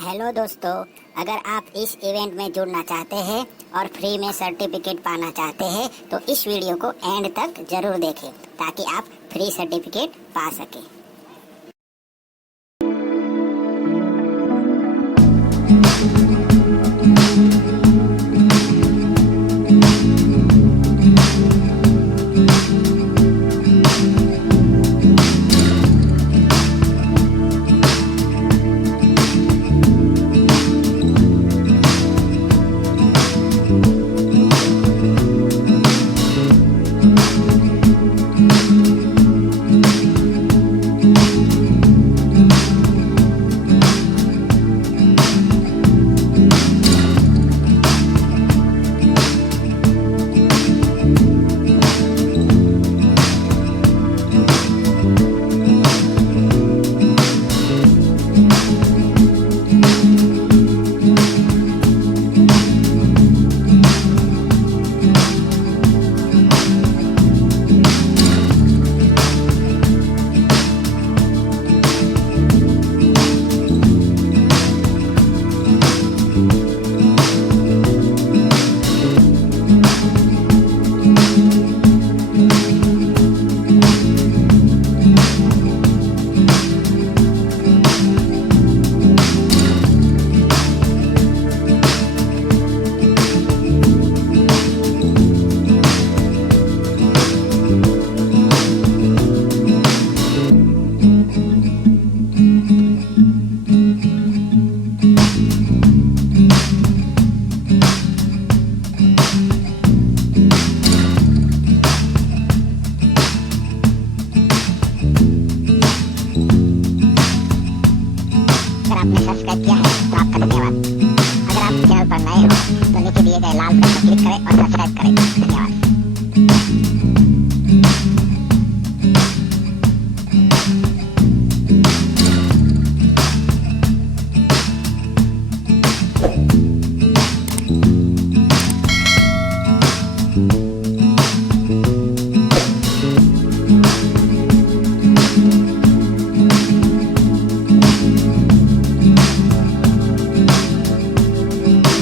हेलो दोस्तों, अगर आप इस इवेंट में जुड़ना चाहते हैं और फ्री में सर्टिफिकेट पाना चाहते हैं तो इस वीडियो को एंड तक जरूर देखें ताकि आप फ्री सर्टिफिकेट पा सकें। आपने सब्सक्राइब किया है तो आपका धन्यवाद। अगर आप चैनल पर नए हो तो नीचे दिए गए लाल बटन पर क्लिक करें और सब्सक्राइब करें। धन्यवाद।